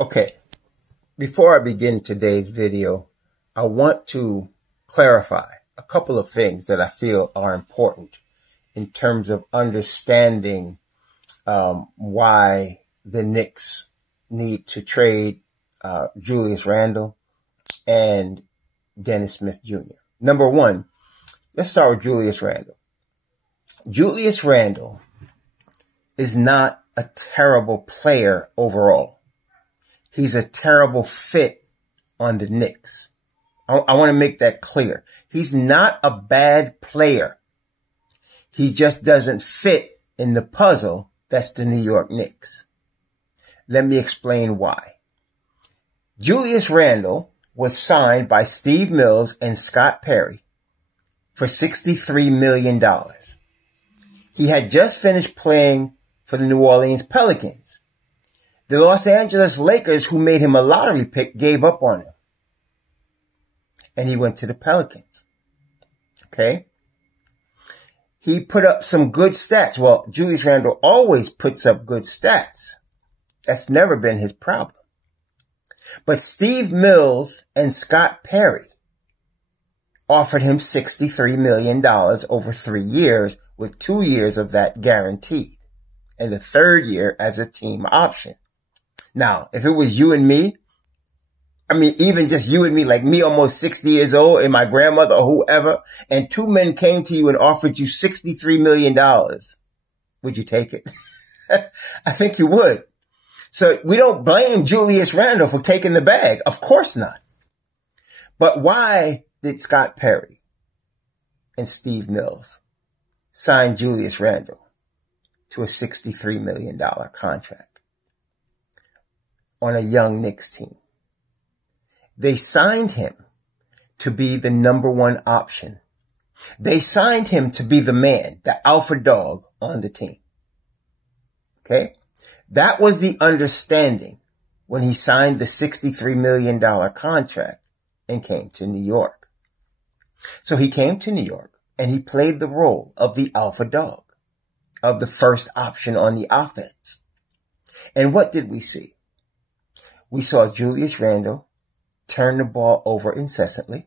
Okay, before I begin today's video, I want to clarify a couple of things that I feel are important in terms of understanding why the Knicks need to trade Julius Randle and Dennis Smith Jr. Number one, let's start with Julius Randle. Julius Randle is not a terrible player overall. He's a terrible fit on the Knicks. I want to make that clear. He's not a bad player. He just doesn't fit in the puzzle that's the New York Knicks. Let me explain why. Julius Randle was signed by Steve Mills and Scott Perry for $63 million. He had just finished playing for the New Orleans Pelicans. The Los Angeles Lakers, who made him a lottery pick, gave up on him. And he went to the Pelicans. Okay? He put up some good stats. Well, Julius Randle always puts up good stats. That's never been his problem. But Steve Mills and Scott Perry offered him $63 million over 3 years, with 2 years of that guaranteed, and the third year as a team option. Now, if it was you and me, even just you and me, like me almost 60 years old and my grandmother or whoever, and two men came to you and offered you $63 million, would you take it? I think you would. So we don't blame Julius Randle for taking the bag. Of course not. But why did Scott Perry and Steve Mills sign Julius Randle to a $63 million contract on a young Knicks team? They signed him to be the number one option. They signed him to be the man, the alpha dog on the team. Okay? That was the understanding when he signed the $63 million contract and came to New York. So he came to New York and he played the role of the alpha dog, of the first option on the offense. And what did we see? We saw Julius Randle turn the ball over incessantly,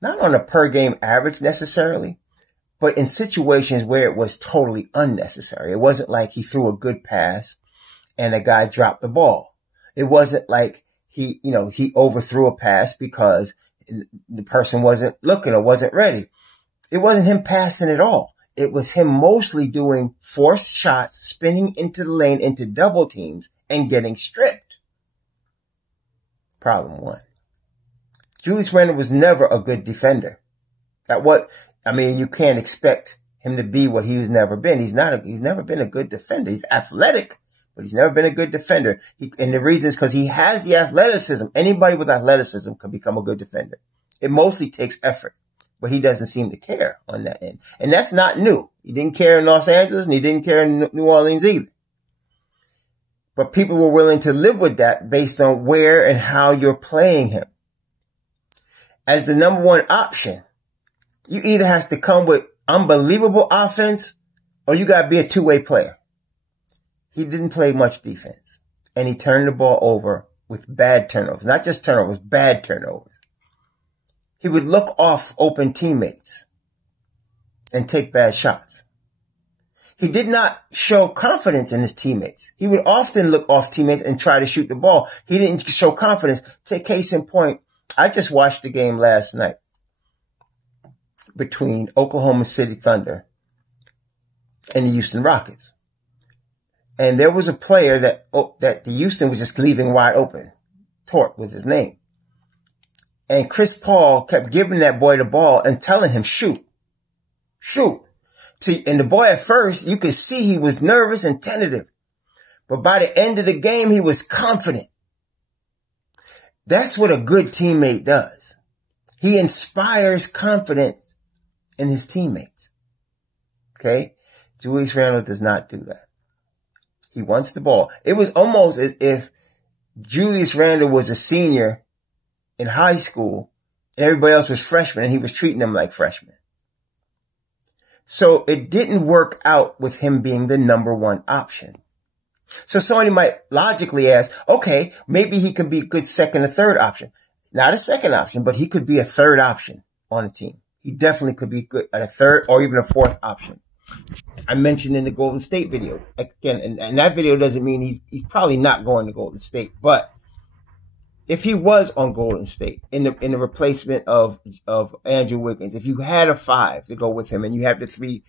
not on a per game average necessarily, but in situations where it was totally unnecessary. It wasn't like he threw a good pass and a guy dropped the ball. It wasn't like he overthrew a pass because the person wasn't looking or wasn't ready. It wasn't him passing at all. It was him mostly doing forced shots, spinning into the lane, into double teams, and getting stripped. Problem one. Julius Randle was never a good defender. You can't expect him to be what he's never been. He's never been a good defender. He's athletic, but he's never been a good defender. And the reason is because he has the athleticism. Anybody with athleticism can become a good defender. It mostly takes effort, but he doesn't seem to care on that end. And that's not new. He didn't care in Los Angeles and he didn't care in New Orleans either. But people were willing to live with that based on where and how you're playing him. As the number one option, you either have to come with unbelievable offense or you got to be a two-way player. He didn't play much defense. And he turned the ball over with bad turnovers. Not just turnovers, bad turnovers. He would look off open teammates and take bad shots. He did not show confidence in his teammates. He would often look off teammates and try to shoot the ball. He didn't show confidence. Take case in point, I just watched the game last night between Oklahoma City Thunder and the Houston Rockets. And there was a player that the Houston was just leaving wide open. Tort was his name. And Chris Paul kept giving that boy the ball and telling him, shoot. And the boy at first, you could see he was nervous and tentative. But by the end of the game, he was confident. That's what a good teammate does. He inspires confidence in his teammates. Okay? Julius Randle does not do that. He wants the ball. It was almost as if Julius Randle was a senior in high school and everybody else was freshmen and he was treating them like freshmen. So it didn't work out with him being the number one option. So somebody might logically ask, okay, maybe he can be a good second or third option. Not a second option, but he could be a third option on a team. He definitely could be good at a third or even a fourth option. I mentioned in the Golden State video. Again, and that video doesn't mean he's probably not going to Golden State, but if he was on Golden State in the replacement of Andrew Wiggins, if you had a 5 to go with him and you have the 3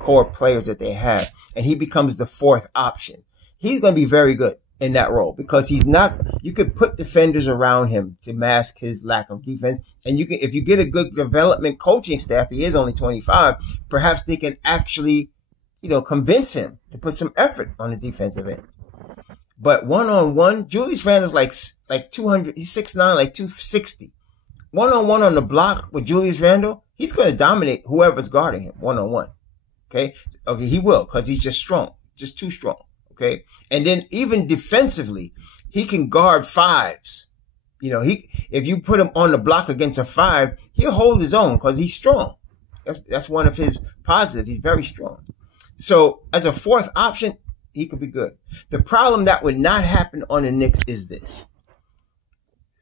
core players that they have, and he becomes the fourth option, he's going to be very good in that role because you could put defenders around him to mask his lack of defense. And if you get a good development coaching staff, he is only 25, perhaps they can actually, convince him to put some effort on the defensive end. But one-on-one, Julius Randle's like 200, he's 6'9", like 260. One-on-one on the block with Julius Randle, he's going to dominate whoever's guarding him one-on-one. Okay, he will because he's just strong, just too strong. Okay. And then even defensively, he can guard 5s. If you put him on the block against a 5, he'll hold his own because he's strong. That's one of his positives. He's very strong. So as a fourth option, he could be good. The problem that would not happen on the Knicks is this.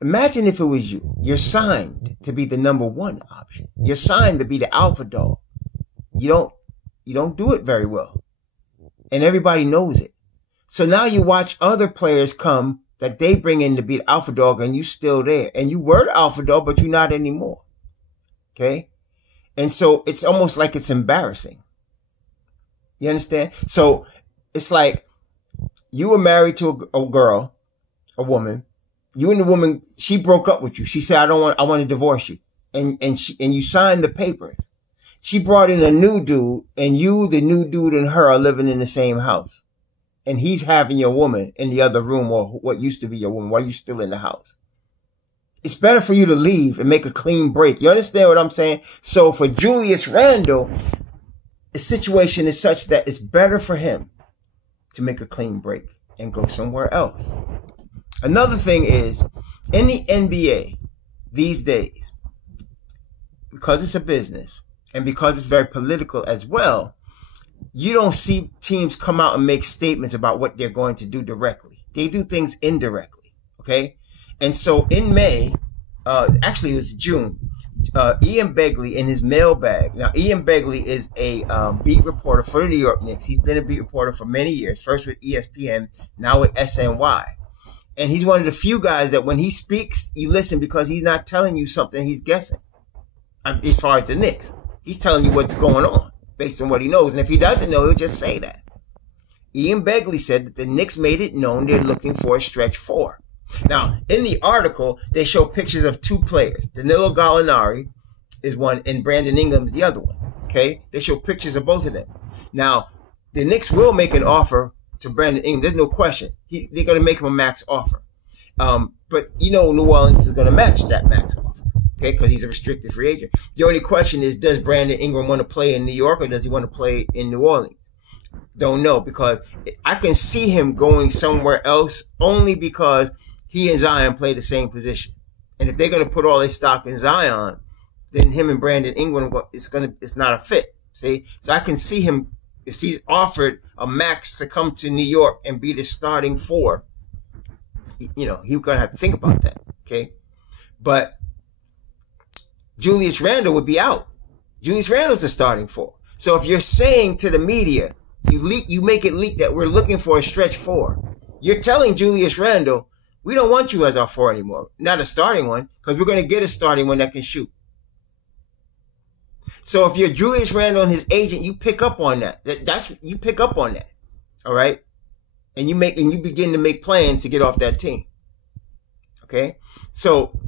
Imagine if it was you. You're signed to be the number 1 option. You're signed to be the alpha dog. You don't do it very well. And everybody knows it. So now you watch other players come that they bring in to be the alpha dog and you still there. And you were the alpha dog, but you're not anymore. Okay? And so it's almost like it's embarrassing. You understand? So it's like you were married to a girl, a woman. You and the woman, she broke up with you. She said, I want to divorce you. And you signed the papers. She brought in a new dude and you, the new dude and her are living in the same house. And he's having your woman in the other room or what used to be your woman while you're still in the house. It's better for you to leave and make a clean break. You understand what I'm saying? So for Julius Randle, the situation is such that it's better for him to make a clean break and go somewhere else. Another thing is, in the NBA these days, because it's a business and because it's very political as well, you don't see teams come out and make statements about what they're going to do directly. They do things indirectly, okay? And so in May, actually it was June, Ian Begley in his mailbag. Now, Ian Begley is a beat reporter for the New York Knicks. He's been a beat reporter for many years, first with ESPN, now with SNY. And he's one of the few guys that when he speaks, you listen because he's not telling you something he's guessing. As far as the Knicks, he's telling you what's going on based on what he knows. And if he doesn't know, he'll just say that. Ian Begley said that the Knicks made it known they're looking for a stretch 4. Now, in the article, they show pictures of 2 players. Danilo Gallinari is one and Brandon Ingram is the other one. Okay? They show pictures of both of them. Now, the Knicks will make an offer to Brandon Ingram. There's no question. They're going to make him a max offer. But New Orleans is going to match that max offer. Okay? Because he's a restricted free agent. The only question is, does Brandon Ingram want to play in New York or does he want to play in New Orleans? Don't know, because I can see him going somewhere else only because he and Zion play the same position. And if they're going to put all their stock in Zion, then him and Brandon Ingram, it's not a fit. See? So I can see him, if he's offered a max to come to New York and be the starting 4, he's going to have to think about that. Okay? But Julius Randle would be out. Julius Randle's the starting 4. So if you're saying to the media, you make it leak that we're looking for a stretch 4, you're telling Julius Randle, we don't want you as our 4 anymore. Not a starting one, because we're going to get a starting one that can shoot. So if you're Julius Randle and his agent, you pick up on that. You pick up on that. All right? And you begin to make plans to get off that team. Okay? So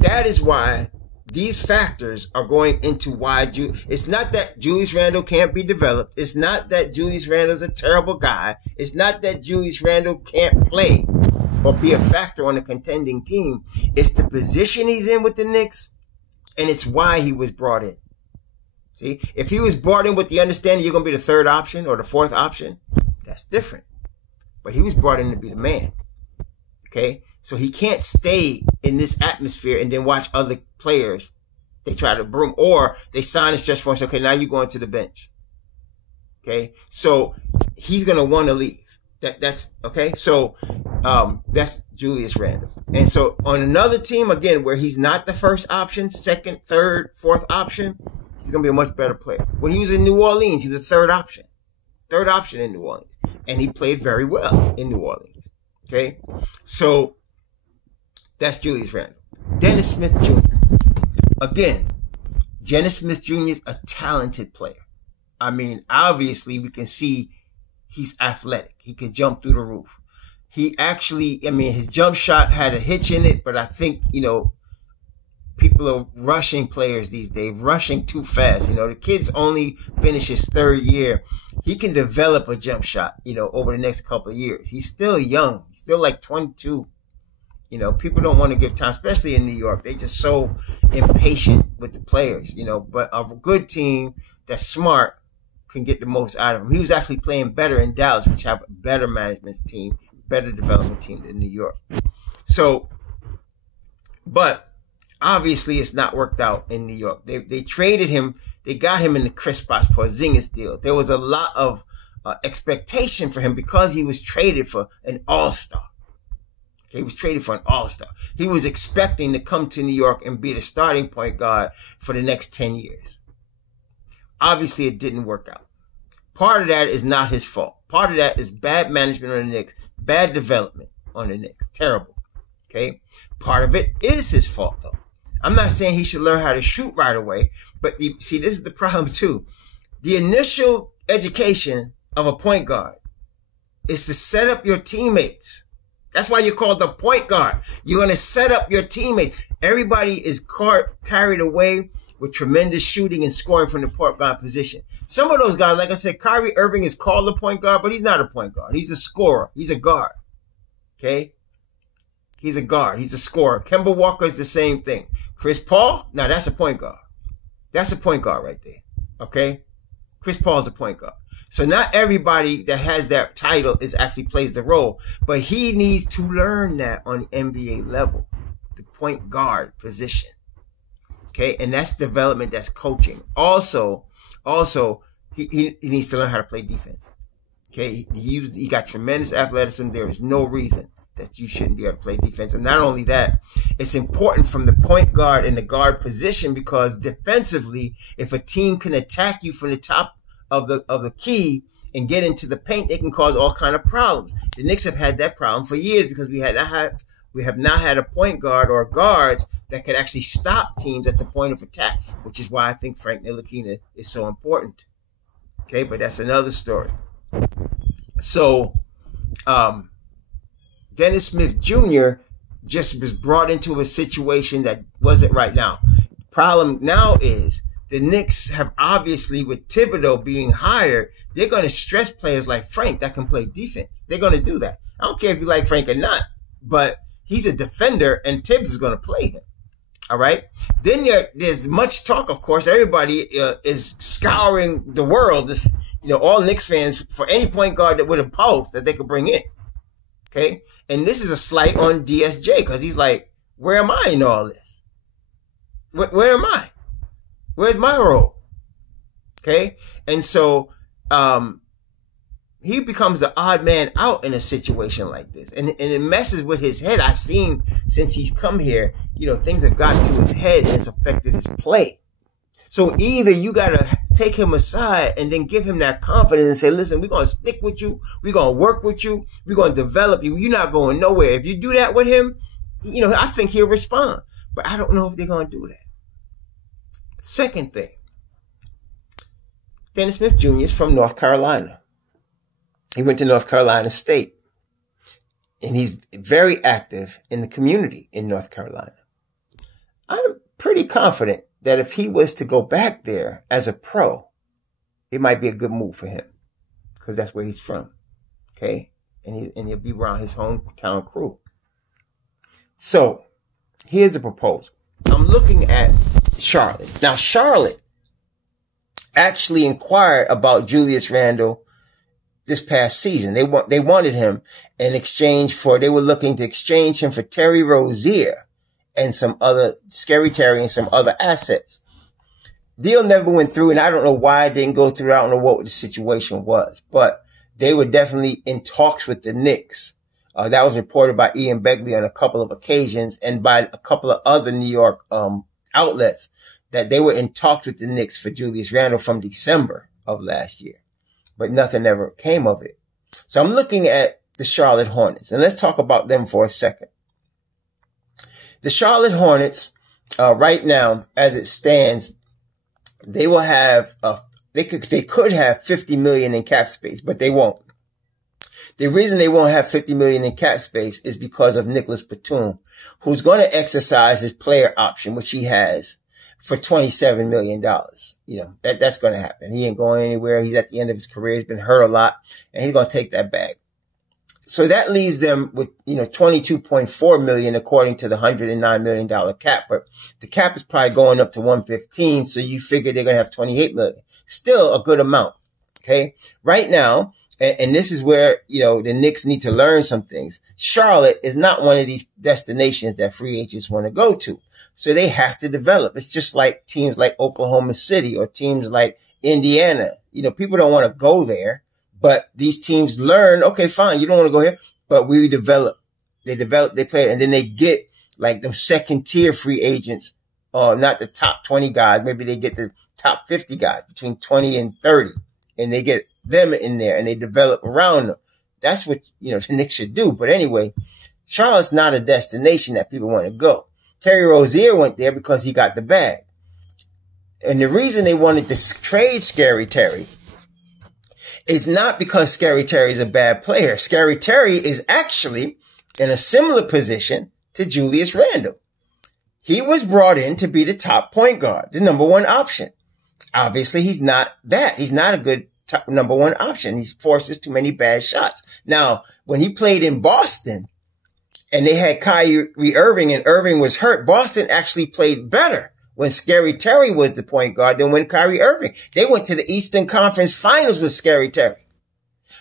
that is why these factors are going into why it's not that Julius Randle can't be developed. It's not that Julius Randle's a terrible guy. It's not that Julius Randle can't play or be a factor on a contending team. It's the position he's in with the Knicks, and it's why he was brought in. See, if he was brought in with the understanding you're going to be the 3rd option or the 4th option, that's different. But he was brought in to be the man. Okay? So he can't stay in this atmosphere and then watch other players. They try to broom, or they sign a stretch for him. So, okay, now you're going to the bench. Okay? So he's going to want to leave. That's okay. So, that's Julius Randle. And so on another team, again, where he's not the first option, second, third, fourth option, he's going to be a much better player. When he was in New Orleans, he was a third option in New Orleans. And he played very well in New Orleans. Okay. So that's Julius Randle. Dennis Smith Jr. Again, Dennis Smith Jr. is a talented player. I mean, obviously we can see he's athletic. He can jump through the roof. He actually, I mean, his jump shot had a hitch in it, but I think, people are rushing players these days, rushing too fast. The kid's only finished his third year. He can develop a jump shot, over the next couple of years. He's still young. He's still like 22. People don't want to give time, especially in New York. They're just so impatient with the players, but a good team that's smart can get the most out of him. He was actually playing better in Dallas, which have a better management team, better development team than New York. So, but obviously it's not worked out in New York. They traded him. They got him in the Kristaps Porzingis deal. There was a lot of expectation for him because he was traded for an all-star. He was traded for an all-star. He was expecting to come to New York and be the starting point guard for the next 10 years. Obviously, it didn't work out. Part of that is not his fault. Part of that is bad management on the Knicks, bad development on the Knicks. Terrible. Okay? Part of it is his fault, though. I'm not saying he should learn how to shoot right away, but see, this is the problem, too. The initial education of a point guard is to set up your teammates. That's why you're called the point guard. You're going to set up your teammates. Everybody is carried away with tremendous shooting and scoring from the point guard position. Some of those guys, like I said, Kyrie Irving is called a point guard, but he's not a point guard. He's a scorer. He's a guard. Okay? He's a guard. He's a scorer. Kemba Walker is the same thing. Chris Paul, now that's a point guard. That's a point guard right there. Okay? Chris Paul's a point guard. So not everybody that has that title actually plays the role, but he needs to learn that on the NBA level, the point guard position. Okay, and that's development, that's coaching. Also, he needs to learn how to play defense. Okay, he got tremendous athleticism. There is no reason that you shouldn't be able to play defense. And not only that, it's important from the point guard and the guard position because defensively, if a team can attack you from the top of the key and get into the paint, they can cause all kind of problems. The Knicks have had that problem for years because we have not had a point guard or guards that could actually stop teams at the point of attack, which is why I think Frank Ntilikina is so important. Okay, but that's another story. So, Dennis Smith Jr. just was brought into a situation that wasn't right now. Problem now is the Knicks have obviously, with Thibodeau being hired, they're going to stress players like Frank that can play defense. They're going to do that. I don't care if you like Frank or not, but he's a defender and Tibbs is going to play him. All right. Then there's much talk, of course. Everybody is scouring the world, all Knicks fans for any point guard that would have pulse that they could bring in. Okay. And this is a slight on DSJ because he's like, where am I in all this? Where am I? Where's my role? Okay. And so, he becomes the odd man out in a situation like this. And it messes with his head. I've seen since he's come here, things have gotten to his head and it's affected his play. So either you got to take him aside and then give him that confidence and say, listen, we're going to stick with you. We're going to work with you. We're going to develop you. You're not going nowhere. If you do that with him, I think he'll respond. But I don't know if they're going to do that. Second thing, Dennis Smith Jr. is from North Carolina. He went to North Carolina State. And he's very active in the community in North Carolina. I'm pretty confident that if he was to go back there as a pro, it might be a good move for him. Because that's where he's from. Okay? And he'll be around his hometown crew. So, here's the proposal. I'm looking at Charlotte. Now, Charlotte actually inquired about Julius Randle this past season. They wanted him in exchange for, they were looking to exchange him for Terry Rozier and some other, Scary Terry and some other assets. Deal never went through, and I don't know why it didn't go through. I don't know what the situation was. But they were definitely in talks with the Knicks. That was reported by Ian Begley on a couple of occasions and by a couple of other New York outlets, that they were in talks with the Knicks for Julius Randle from December of last year. But nothing ever came of it. So I'm looking at the Charlotte Hornets, and let's talk about them for a second. The Charlotte Hornets, right now, as it stands, they will have, they could have 50 million in cap space, but they won't. The reason they won't have 50 million in cap space is because of Nicholas Batum, who's going to exercise his player option, which he has, for $27 million. You know, that's going to happen. He ain't going anywhere. He's at the end of his career. He's been hurt a lot, and he's going to take that bag. So that leaves them with, you know, 22.4 million according to the $109 million cap. But the cap is probably going up to 115. So you figure they're going to have 28 million. Still a good amount. Okay. Right now, and this is where, you know, the Knicks need to learn some things. Charlotte is not one of these destinations that free agents want to go to. So they have to develop. It's just like teams like Oklahoma City or teams like Indiana. You know, people don't want to go there. But these teams learn, okay, fine, you don't want to go here, but we develop. They play, and then they get like them second tier free agents, not the top 20 guys. Maybe they get the top 50 guys between 20 and 30, and they get them in there and they develop around them. That's what, you know, the Knicks should do. But anyway, Charlotte's not a destination that people want to go. Terry Rozier went there because he got the bag. And the reason they wanted to trade Scary Terry is not because Scary Terry is a bad player. Scary Terry is actually in a similar position to Julius Randle. He was brought in to be the top point guard, the number one option. Obviously, he's not that. He's not a good number one option. He forces too many bad shots. Now, when he played in Boston and they had Kyrie Irving and Irving was hurt, Boston actually played better when Scary Terry was the point guard than when Kyrie Irving. They went to the Eastern Conference Finals with Scary Terry.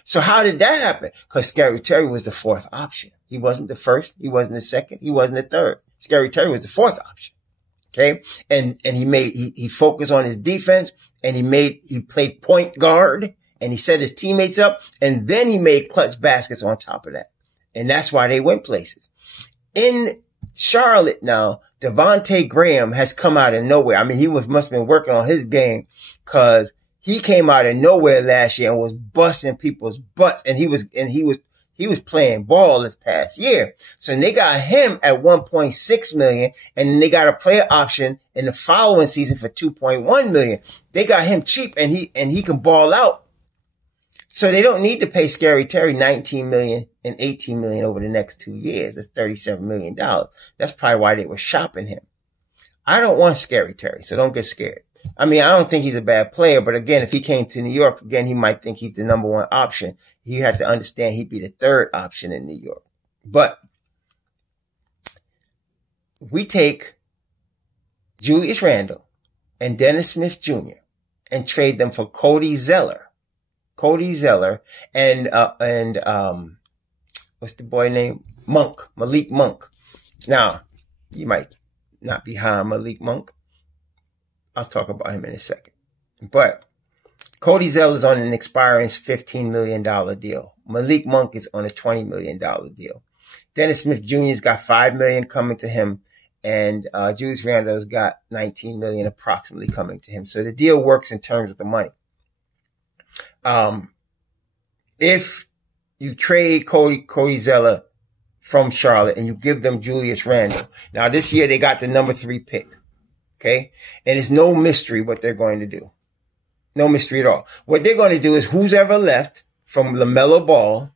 So how did that happen? Because Scary Terry was the fourth option. He wasn't the first. He wasn't the second. He wasn't the third. Scary Terry was the fourth option. Okay. And he focused on his defense, and he played point guard, and he set his teammates up, and then he made clutch baskets on top of that. And that's why they went places. In Charlotte now, Devontae Graham has come out of nowhere. I mean, he must have been working on his game, because he came out of nowhere last year and was busting people's butts. And he was playing ball this past year. So they got him at 1.6 million, and then they got a player option in the following season for 2.1 million. They got him cheap, and he can ball out. So they don't need to pay Scary Terry 19 million and 18 million over the next 2 years. That's $37 million. That's probably why they were shopping him. I don't want Scary Terry, so don't get scared. I mean, I don't think he's a bad player, but again, if he came to New York, again, he might think he's the number one option. He had to understand he'd be the third option in New York. But we take Julius Randle and Dennis Smith Jr. and trade them for Cody Zeller and what's the boy name? Malik Monk. Now, you might not be high on Malik Monk. I'll talk about him in a second. But Cody Zeller is on an expiring $15 million deal. Malik Monk is on a $20 million deal. Dennis Smith Jr.'s got $5 million coming to him, and Julius Randle's got $19 million approximately coming to him. So the deal works in terms of the money. If you trade Cody Zeller from Charlotte and you give them Julius Randle, now this year they got the number 3 pick. Okay. And it's no mystery what they're going to do. No mystery at all. What they're going to do is who's ever left from LaMelo Ball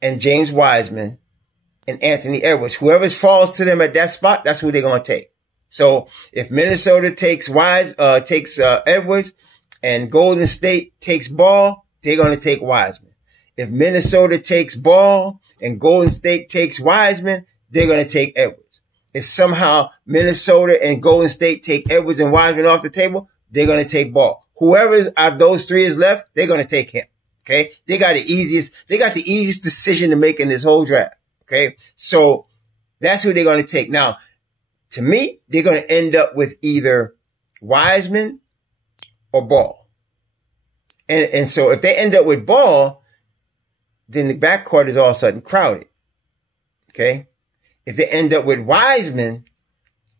and James Wiseman and Anthony Edwards, whoever falls to them at that spot, that's who they're going to take. So if Minnesota takes Edwards and Golden State takes Ball, they're going to take Wiseman. If Minnesota takes Ball and Golden State takes Wiseman, they're going to take Edwards. If somehow Minnesota and Golden State take Edwards and Wiseman off the table, they're going to take Ball. Whoever of those 3 is left, they're going to take him. Okay. They got the easiest decision to make in this whole draft. Okay. So that's who they're going to take. Now, to me, they're going to end up with either Wiseman or Ball. And so if they end up with Ball, then the backcourt is all of a sudden crowded. Okay. If they end up with Wiseman,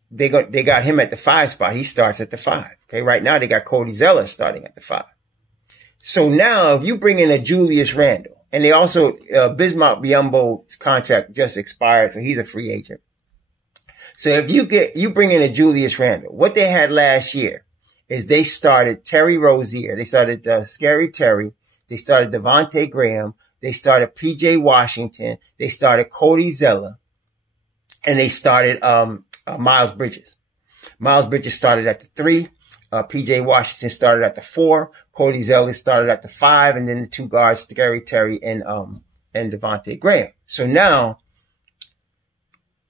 they got him at the 5 spot. He starts at the 5. Okay. Right now they got Cody Zeller starting at the 5. So now if you bring in a Julius Randle, and they also, Bismack Biyombo's contract just expired, so he's a free agent. So if you bring in a Julius Randle, what they had last year is they started Terry Rozier. They started Scary Terry. They started Devontae Graham. They started PJ Washington. They started Cody Zeller. And they started Miles Bridges. Miles Bridges started at the 3. PJ Washington started at the 4. Cody Zeller started at the 5. And then the 2 guards, Scary Terry and Devontae Graham. So now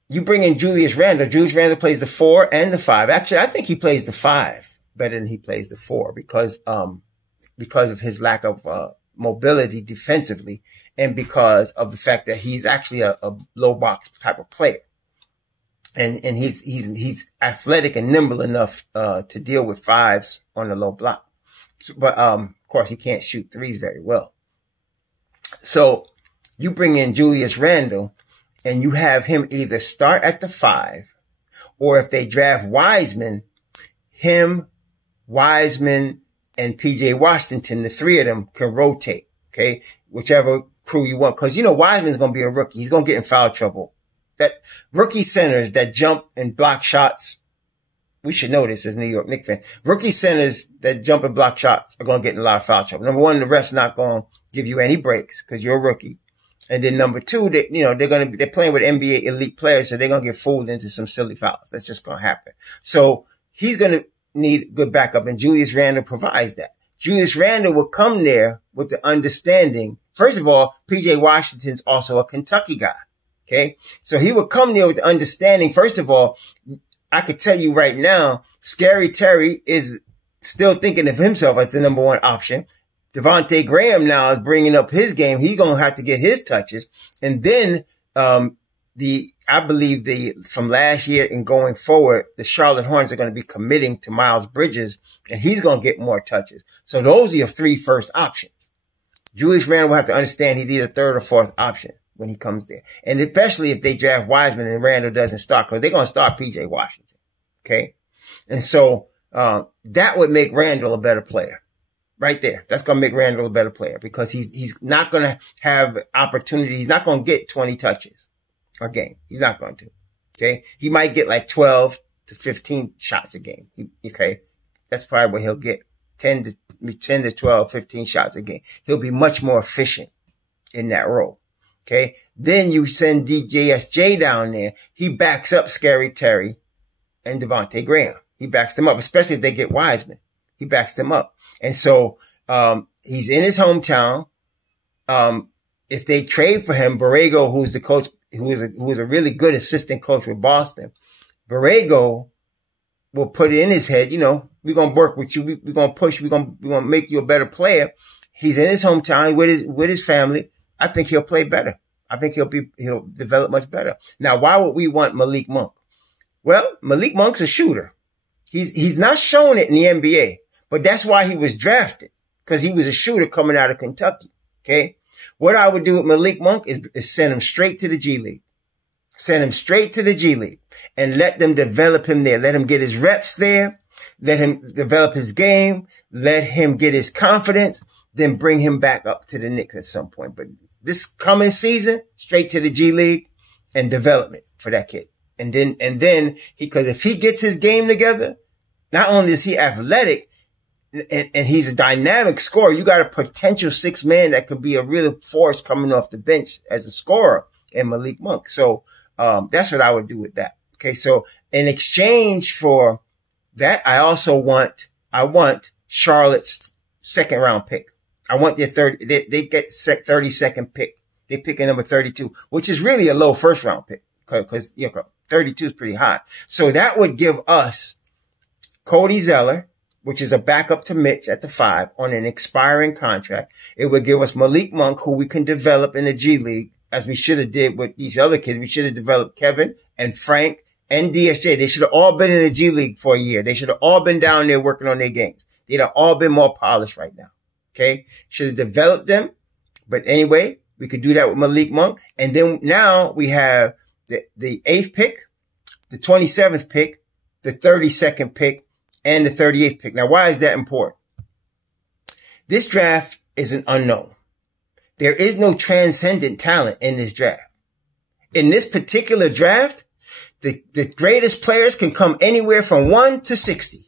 you bring in Julius Randle. Julius Randle plays the 4 and the 5. Actually, I think he plays the 5 better than he plays the 4 because of his lack of mobility defensively, and because of the fact that he's actually a low box type of player. And he's athletic and nimble enough to deal with 5s on the low block. But of course he can't shoot 3s very well. So you bring in Julius Randle and you have him either start at the 5, or if they draft Wiseman, him, Wiseman, and PJ Washington, the 3 of them can rotate, okay? Whichever crew you want. Cause Wiseman's going to be a rookie. He's going to get in foul trouble. That rookie centers that jump and block shots, we should know this as New York Knicks fans. Rookie centers that jump and block shots are going to get in a lot of foul trouble. Number one, the ref's not going to give you any breaks because you're a rookie. And then number 2, they're playing with NBA elite players, so they're going to get fooled into some silly fouls. That's just going to happen. So he's going to need good backup, and Julius Randle provides that. Julius Randle will come there with the understanding. First of all, PJ Washington's also a Kentucky guy. Okay. So he would come there with the understanding. First of all, I could tell you right now, Scary Terry is still thinking of himself as the number 1 option. Devontae Graham now is bringing up his game. He's going to have to get his touches. And then, I believe from last year and going forward, the Charlotte Hornets are going to be committing to Miles Bridges, and he's going to get more touches. So those are your 3 first options. Julius Randle will have to understand he's either 3rd or 4th option when he comes there. And especially if they draft Wiseman and Randle doesn't start, because they're going to start PJ Washington. Okay. And so, that would make Randle a better player. Right there. That's going to make Randle a better player because he's not going to have opportunity. He's not going to get 20 touches a game. He's not going to. Okay. He might get like 12 to 15 shots a game. Okay. That's probably what he'll get. 10 to 12, 15 shots a game. He'll be much more efficient in that role. Okay. Then you send DSJ down there. He backs up Scary Terry and Devontae Graham. He backs them up, especially if they get Wiseman. He backs them up. And so, he's in his hometown. If they trade for him, Borrego, who's the coach, who is a really good assistant coach with Boston, Borrego will put it in his head, we're going to work with you. We're going to push. We're going to make you a better player. He's in his hometown with his family. I think he'll play better. I think he'll develop much better. Now, why would we want Malik Monk? Well, Malik Monk's a shooter. He's not showing it in the NBA. But that's why he was drafted, because he was a shooter coming out of Kentucky. Okay. What I would do with Malik Monk is send him straight to the G League. Send him straight to the G League and let them develop him there. Let him get his reps there. Let him develop his game. Let him get his confidence. Then bring him back up to the Knicks at some point. But this coming season, straight to the G League and development for that kid. And then because if he gets his game together, not only is he athletic, and he's a dynamic scorer. You got a potential 6 man that could be a real force coming off the bench as a scorer in Malik Monk. So, that's what I would do with that. Okay. So in exchange for that, I want Charlotte's 2nd round pick. I want their they get 32nd pick. They pick a number 32, which is really a low 1st round pick because 32 is pretty high. So that would give us Cody Zeller, which is a backup to Mitch at the 5 on an expiring contract. It would give us Malik Monk, who we can develop in the G League, as we should have did with these other kids. We should have developed Kevin and Frank and DSJ. They should have all been in the G League for a year. They should have all been down there working on their games. They'd have all been more polished right now. Okay. Should have developed them. But anyway, we could do that with Malik Monk. And then now we have the 8th pick, the 27th pick, the 32nd pick, and the 38th pick. Now, why is that important? This draft is an unknown. There is no transcendent talent in this draft. In this particular draft, the greatest players can come anywhere from 1 to 60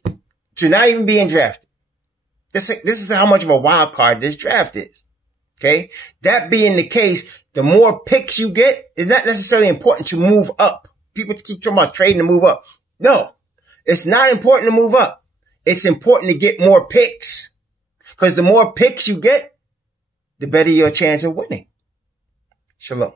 to not even being drafted. This is how much of a wild card this draft is. Okay. That being the case, the more picks you get, it's not necessarily important to move up. People keep talking about trading to move up. No, it's not important to move up. It's important to get more picks, because the more picks you get, the better your chance of winning. Shalom.